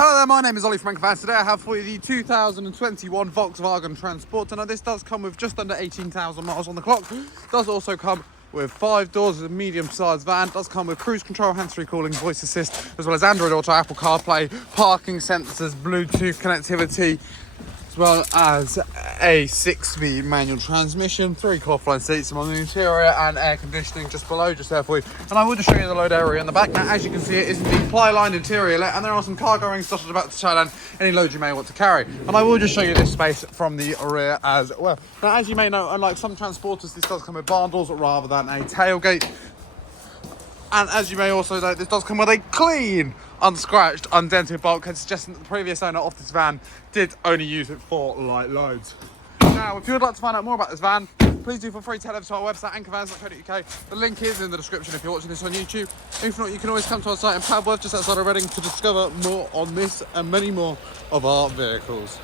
Hello there, my name is Ollie from Unmatched. Today I have for you the 2021 Volkswagen Transporter. Now this does come with just under 18,000 miles on the clock. Does also come with 5 doors, a medium-sized van. Does come with cruise control, hands-free calling, voice assist, as well as Android Auto, Apple CarPlay, parking sensors, Bluetooth connectivity, as well as a 6-speed manual transmission, 3 cloth-lined seats on the interior, and air conditioning just below, just there for you. And I will just show you the load area in the back. Now, as you can see, it is indeed ply-lined interior, and there are some cargo rings dotted about to tie down any load you may want to carry. And I will just show you this space from the rear as well. Now, as you may know, unlike some transporters, this does come with barn doors rather than a tailgate. And as you may also know, this does come with a clean, unscratched, undented bulkhead, suggesting that the previous owner of this van did only use it for light loads. Now, if you would like to find out more about this van, please do feel free to head over to our website, anchorvans.co.uk. The link is in the description if you're watching this on YouTube. If not, you can always come to our site in Padworth, just outside of Reading, to discover more on this and many more of our vehicles.